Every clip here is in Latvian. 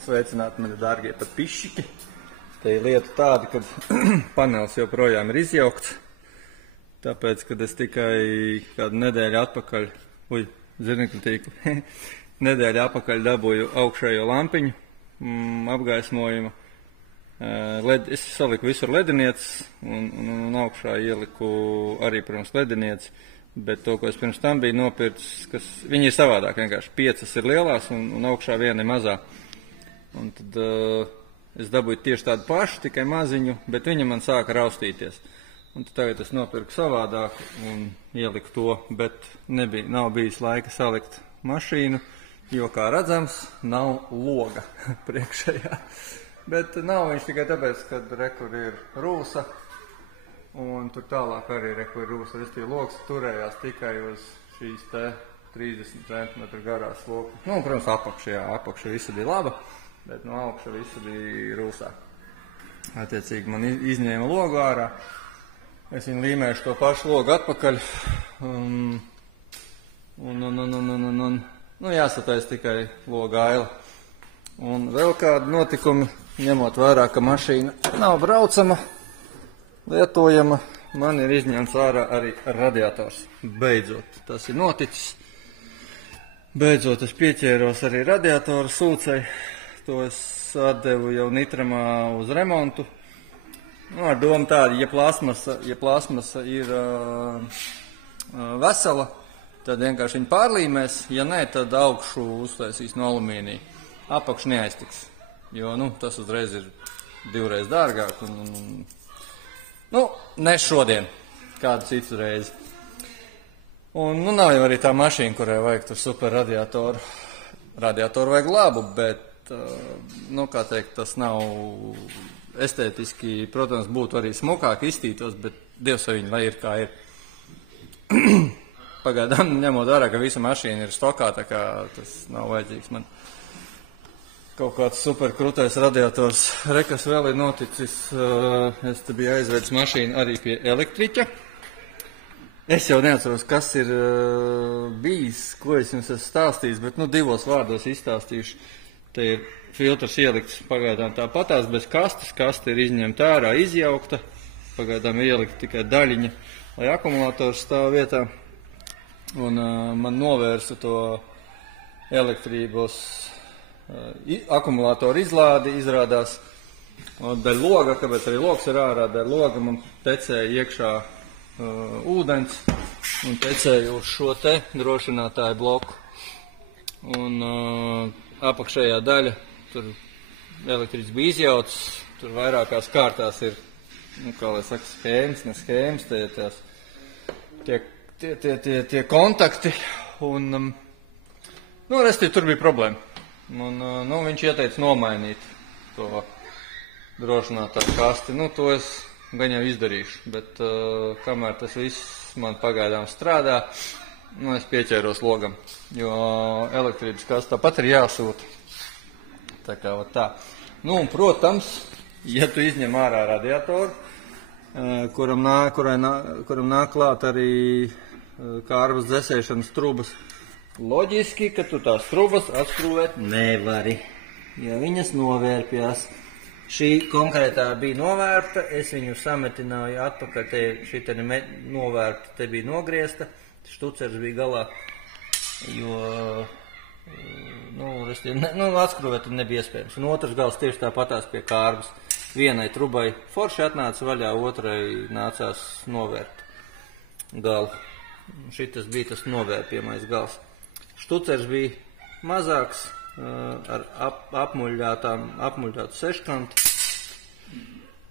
Sveicināti, mani dārgie pat pišķiki. Te ir lieta tāda, ka panelis joprojām ir izjaukts. Tāpēc, kad es tikai kādu nedēļu atpakaļ, zirnekļu tīklu, nedēļu atpakaļ dabūju augšējo lampiņu, apgaismojumu. Es saliku visur ledinieci un augšā ieliku arī, protams, ledinieci. Bet to, ko es pirms tam biju nopircis, viņi ir savādāk, vienkārši 5 ir lielās un augšā viena ir mazā. Un tad es dabūju tieši tādu pašu, tikai maziņu, bet viņa man sāka raustīties. Un tad tagad es nopirku savādāku un ieliku to, bet nav bijis laika salikt mašīnu, jo, kā redzams, nav loga priekšējā. Bet nav viņš tikai tāpēc, ka rekur ir rūsa. Un tur tālāk arī rekur rūsa, loks turējās tikai uz šīs te 30 cm garās loku. Nu, protams, apakša visa bija laba, bet no augša visa bija rūsā. Attiecīgi man izņēma logu ārā, es viņu līmēšu to pašu logu atpakaļ, jāsatais tikai loga aila. Un vēl kādi notikumi, ņemot vērā, ka mašīna nav braucama, lietojama, man ir izņemts ārā arī radiators. Beidzot, tas ir noticis. Beidzot, es pieķēros arī radiatoru sūcei. To es atdevu jau Nitramā uz remontu. Ar domu tādu, ja plasmasa ir vesela, tad vienkārši viņi pārlīmēs. Ja nē, tad augšu uztaisīs no alumīnija. Apakš neaiztiks, jo tas uzreiz ir 2 reizes dārgāk. Ne šodien, kādu citu reizi. Un, nav jau arī tā mašīna, kurai vajag tur super radiatoru. Radiatoru vajag labu, bet, kā teikt, tas nav estētiski, protams, būtu arī smukāk iztītos, bet Dievs vai viņi, lai ir kā ir. Pagaidām, ņemot vērā, ka visa mašīna ir stokā, tā kā tas nav vajadzīgs man. Kaut kāds super krutais radiators. Rekas vēl ir noticis, es te biju aizvedis mašīnu arī pie elektriķa. Es jau neatceros, kas ir bijis, ko es jums esmu stāstījis, bet 2 vārdos izstāstīšu. Te ir filtrs ielikts pagaidām tāpatās bez kastes. Kaste ir izņemta ārā, izjaukta. Pagaidām ir ielikta tikai daļiņa, lai akumulators stāv vietā. Un man novērsa to elektrības akumulātoru izlādi, izrādās daļa loga, kāpēc arī logs ir ārā, daļa loga man tecēja iekšā ūdens un tecēja uz šo te drošinātāju bloku. Un apakšējā daļa, tur elektriķis bija izjauts, tur vairākās kārtās ir, kā lai saka, schēmas, tie kontakti, un, restīvi tur bija problēma. Un, viņš ieteica nomainīt to drošinātāju kasti. To es gan jau izdarīšu, bet kamēr tas viss man pagaidām strādā, es pieķēros logam, jo elektrības kaste tāpat ir jāsūta. Tā kā tā. Un, protams, ja tu izņem ārā radiatoru, kuram nāk klāt arī kārbas dzesēšanas trubas, loģiski, ka tu tās trubas atskrūvēt nevari, jo viņas novērpjās. Šī konkrētā bija novērpta, es viņu sametināju atpakaļ, šī te novērpta, te bija nogriezta, štucers bija galā, jo, atskrūvēt nebija iespējams. Un otrs gals tieši tāpatās pie kārbas. Vienai trubai forši atnāca vaļā, otrai nācās novērpt galu. Šitas bija tas novērpjamais gals. Štucers bija mazāks, ar apmuļļātu seškantu.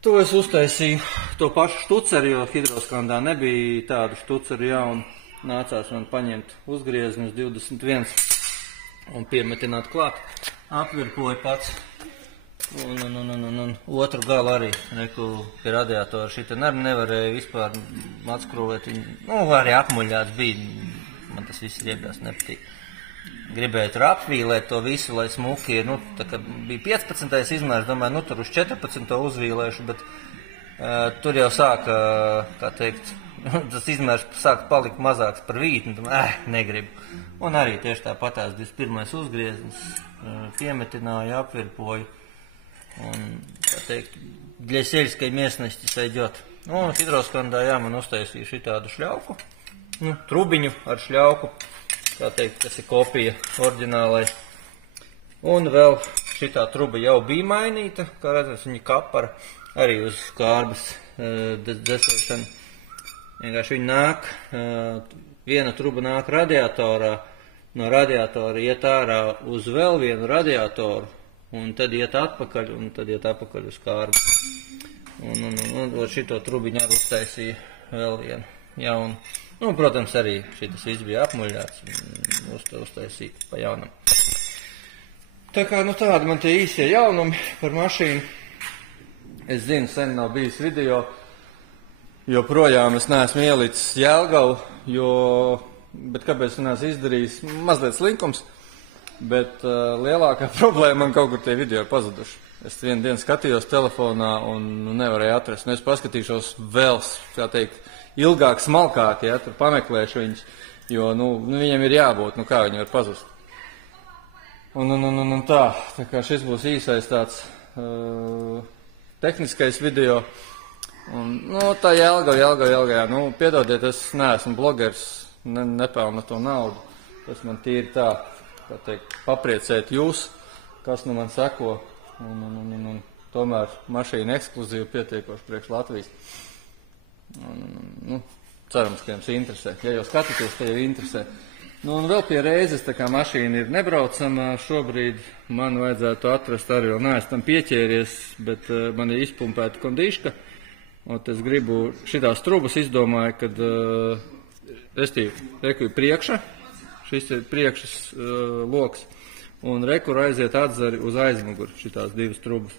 To es uztaisīju to pašu štuceri, jo hidroskandā nebija tādu štuceru jaunu. Nācās man paņemt uzgrieznis 21 un piemetināt klāt. Apvirpoju pats. Un otru galu arī, pie radiatora šita nevarēja vispār atskrūvēt viņu. Arī apmuļļāts bija, man tas viss riebjās nepatīk. Gribēju tur apvīlēt to visu, lai smuki ir, tā kā bija 15. izmērs, domāju, tur uz 14. uzvīlēšu, bet tur jau sāka, kā teikt, tas izmērs sāka palikt mazāks par vītni, negribu. Un arī tieši tāpatās 21. uzgrieznis, пiemetināju, apvirpoju. Un, tā teikt, для сельской местности сойдет. Un hidroskandā, jā, man uztaisīja šitādu šļauku. Nu, trubiņu ar šļauku. Tā teikt, tas ir kopija oriģinālai. Un vēl šitā truba jau bija mainīta, kā redzams, viņa kapara arī uz kārbas desēšanu. Vienkārši viņa nāk, viena truba nāk radiatorā, no radiatora iet ārā uz vēl vienu radiatoru, un tad iet atpakaļ, un tad iet atpakaļ uz kārbu. Un šito trubiņu arī uztaisīja vēl vienu jaunu. Nu, protams, arī šitas viss bija apmuļļāts, uztaisīt pa jaunam. Tā kā, nu tādi man tie īsie jaunumi par mašīnu. Es zinu, sen nav bijis video, joprojām es neesmu ielicis Jelgavu, bet kāpēc es neesmu izdarījis, mazliet slinkums, bet lielākā problēma man kaut kur tie video pazuduši. Es vienu dienu skatījos telefonā un nevarēju atrast, un es paskatīšos vēl, kā teikt, ilgāk smalkāk, ja, tur pameklēšu viņus, jo, nu, viņiem ir jābūt, nu kā viņi var pazust. Un tā kā šis būs īsais tāds tehniskais video. Un, nu, tā Jelgava, jā, nu, piedodiet, es neesmu blogers, nepelnu to naudu. Tas man tīri tā, kā teikt, papriecēt jūs, kas nu man seko. Un tomēr mašīna ekskluzīva pietiekoši priekš Latvijas. Nu, cerams, ka jums interesē. Ja jau skatāties, te jau interesē. Nu, un vēl pie reizes, tā kā mašīna ir nebraucama, šobrīd man vajadzētu atrast arī, jo neesmu tam pieķēries, bet man ir izpumpēta kondiška, un es gribu šitās trubas izdomāju, kad, reku ir priekša, šis ir priekšas loks, un rekur aiziet atzari uz aizmuguri, šitās divas trubas.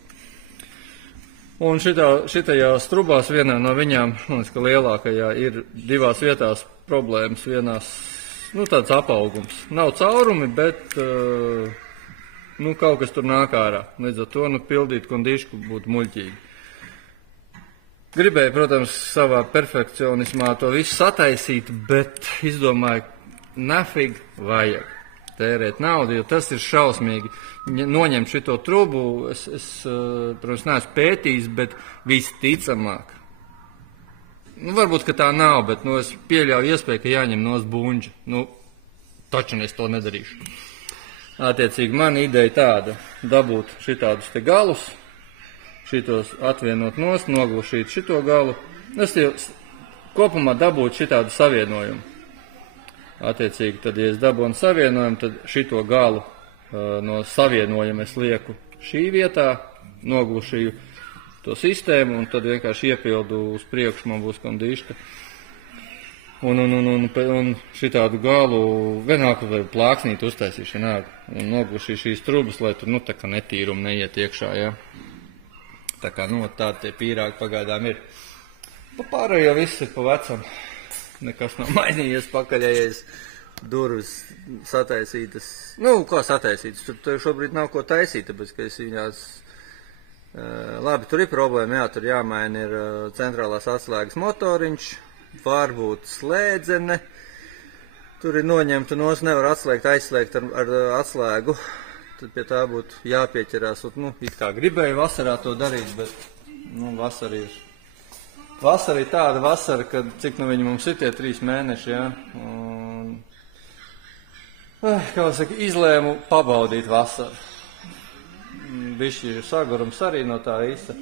Un šitajās trubās vienā no viņām, man liekas, ka lielākajā ir divās vietās problēmas, vienās, nu, tāds apaugums. Nav caurumi, bet, nu, kaut kas tur nāk ārā. Līdz ar to, nu, pildīt kondišku būtu muļķīgi. Gribēju, protams, savā perfekcionismā to visu sataisīt, bet izdomāju, nafig vajag tērēt naudu, jo tas ir šausmīgi. Noņemt šito trubu, es protams, neesmu pētījis, bet visticamāk. Nu, varbūt, ka tā nav, bet, nu, es pieļauju iespēju, ka jāņem nost buņģa. Nu, taču es to nedarīšu. Attiecīgi, man ideja tāda, dabūt šitādus te galus, šitos atvienot nost, noglušīt šito galu. Es jau kopumā dabūtu šitādu savienojumu. Attiecīgi, tad, ja es dabūnu savienojumu, tad šito galu no savienojuma es lieku šī vietā, noglušīju to sistēmu, un tad vienkārši iepildu uz priekšu, man būs kondiška. Un šitādu galu, vienalga vai plāksnīt uztaisīšu, un noglušīju šīs trubas, lai tur, nu, tā kā netīrumi neiet iekšā, jā. Tā kā, nu, tādi tie pīrāgi pagaidām ir. Pa pārējo viss ir pa vecam. Nekas nav mainījies pakaļējais, durvis sataisītas. Nu, ko sataisītas? Tur šobrīd nav ko taisīt, tāpēc, ka es viņās... Labi, tur ir problēma, jā, tur jāmaina ir centrālās atslēgas motoriņš, varbūt slēdzene. Tur ir noņemta nost, nevar atslēgt, aizslēgt ar atslēgu. Tad pie tā būtu jāpieķerās. Nu, it kā gribēju vasarā to darīt, bet, nu, vasara ir tāda vasara, kad cik nu viņi mums ir tie 3 mēneši, jā. Un, kā saka, izlēmu pabaudīt vasaru. Bišķi sagurums arī no tā visa.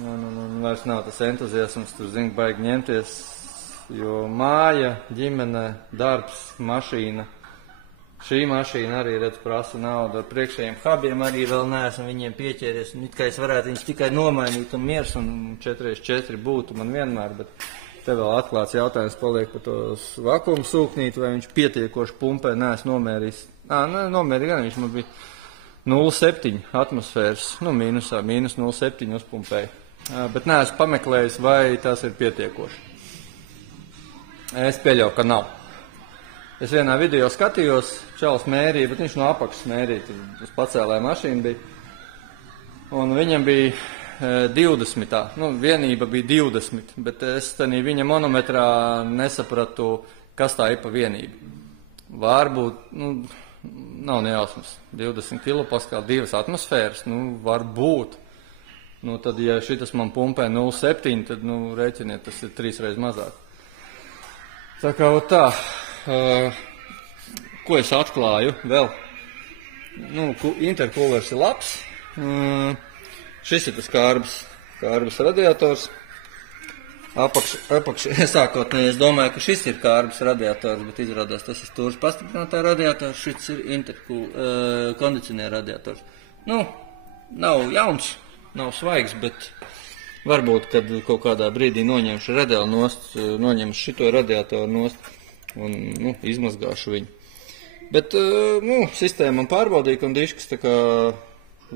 Un vairs nav tas entuziasms, tur zinu, baigi ņemties, jo māja, ģimene, darbs, mašīna. Šī mašīna arī, redz, prasa naudu, ar priekšējiem hubiem arī vēl neesmu viņiem pieķēries, un it kā es varētu viņus tikai nomainīt un miers, un 4x4 būtu man vienmēr, bet te vēl atklāts jautājums paliek par tos vakuum sūknīt, vai viņš pietiekoši pumpē, neesmu nomērījis. Nomērīju gan, viņš man bija 0,7 atmosfēras, nu, mīnus 0,7 uzpumpēja, bet neesmu pameklējis, vai tas ir pietiekoši. Es pieļauju, ka nav. Es vienā video skatījos, čalis mērīja, bet viņš no apakšas mērīja, tad uz pacēlēja mašīna bija. Un viņam bija 20, nu, vienība bija 20, bet es tanī viņa monometrā nesapratu, kas tā ir pa vienību. Varbūt, nu, nav nejausmas. 20 kilopaskāli, 2 atmosfēras, nu, var būt. Nu, tad, ja šitas man pumpē 0,7, tad, nu, rēķiniet, tas ir 3 reizes mazāk. Tā kā tā, ko es atklāju vēl? Nu, intercoolers ir labs. Šis ir tas kārbas radiators. Sākotnēji es domāju, ka šis ir kārbas radiators, bet izrādās tas ir stūras pastiprinātā radiators, šis ir kondicionēra radiators. Nu, nav jauns, nav svaigs, bet varbūt, kad kaut kādā brīdī noņemšu redeli nost, noņemšu šito radiatoru nost un, nu, izmazgāšu viņu. Bet, nu, sistēma man pārbaudīja, un diškas tā kā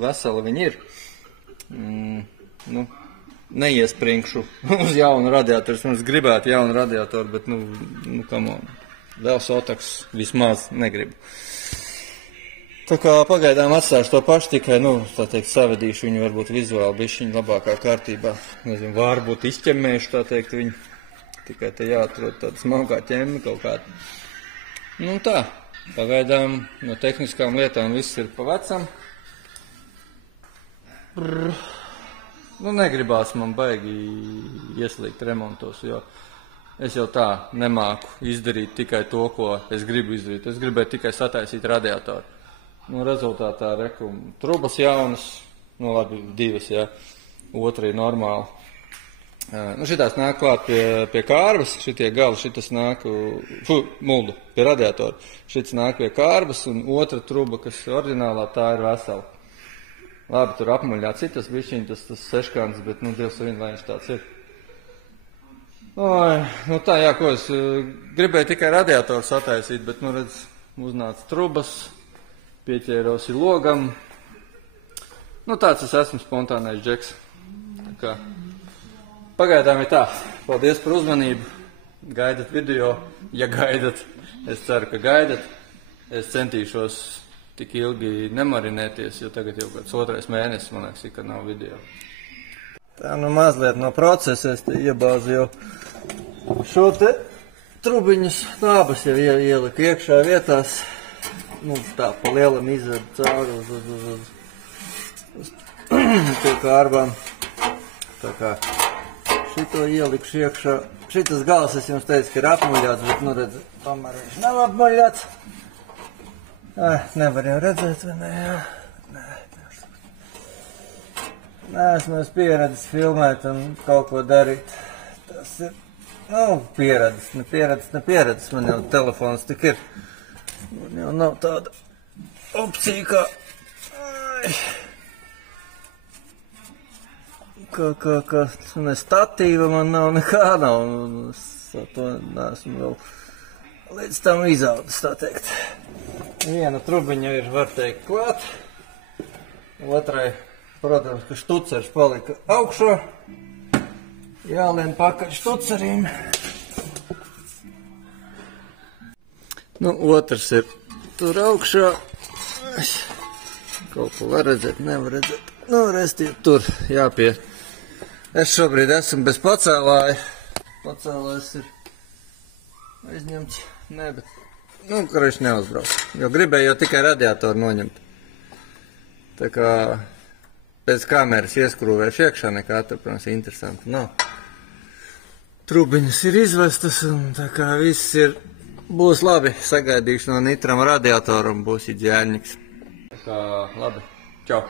vesela viņi ir. Nu, neiespringšu uz jaunu radiatoru. Es gribētu jaunu radiatoru, bet, nu come on. Vēl sotaks vismaz negribu. Tā kā pagaidām atstāšu to pašu, tikai, nu, tā teikt, savedīšu viņu varbūt vizuāli bišķiņu labākā kārtībā. Nezinu, varbūt izķemmēšu, tā teikt, viņu. Tikai te jāatrod tāda smalkā ķemme kaut kāda. Nu, tā. Pagaidām no tehniskām lietām viss ir pa vecam. Nu, negribās man baigi ieslīgt remontos, jo es jau tā nemāku izdarīt tikai to, ko es gribu izdarīt. Es gribēju tikai sataisīt radiatoru. Nu, rezultātā trubas jaunas, nu labi, 2, jā, otra ir normāla. Nu, šitās nāk klāt pie kārbas, šitie gali, šitas nāk, muldu, pie radiatora. Šits nāk pie kārbas, un otra truba, kas oriģinālā, tā ir vesela. Labi, tur apmuļļā citas bišķiņ, tas seškants, bet, nu, Dievs vien, lai viņš tāds ir. Oi, nu tā, jā, ko es gribēju tikai radiatoru sataisīt, bet, nu, redz, uznāca trubas, pieķērosi logam. Nu, tāds es esmu spontānais džeks. Tā kā. Pagaidām ir tā. Paldies par uzmanību. Gaidat video. Ja gaidat, es ceru, ka gaidat. Es centīšos tik ilgi nemarinēties, jo tagad jau kāds 2. mēnesis, man liekas, ka nav video. Tā nu mazliet no procesa es te iebāzu jau šo te trubiņas, abas jau ieliku iekšā vietās. Nu, tā pa lielam izvedu cauri uz pie kārbām. Tā kā šito ielikšu iekšā. Šitas gals es jums teicu, ka ir apmuļāts, bet, nu, redz, tomēr viņš nav apmuļāts. Nevar jau redzēt, vai ne? Nē, esmu pieredzis filmēt un kaut ko darīt. Tas ir, nu, nepieredzis. Man jau telefons tik ir. Man jau nav tāda opcija, kā... Kā ne statīva man nav, nekā nav. Es to neesmu vēl līdz tam izaudzis, tā teikt. Viena trubiņa ir, var teikt, klāt. Otrai, protams, ka štucers palika augšā. Jālien pakaļ štucerīm. Nu, otrs ir tur augšā. Kaut ko var redzēt, nevar redzēt. Nu, resti tur jāpie. Es šobrīd esmu bez pacēlāja. Pacēlājs ir aizņemts. Nē, bet, nu, karš neuzbrauc. Jo gribēju jau tikai radiatoru noņemt. Tā kā pēc kameras ieskrūvēšu iekšā, nekā tur, protams, interesanti nav. Trubiņas ir izvestas un tā kā viss ir, būs labi. Sagaidīšu no nitram radiatoru un būs ģērņiks. Tā kā labi. Čau.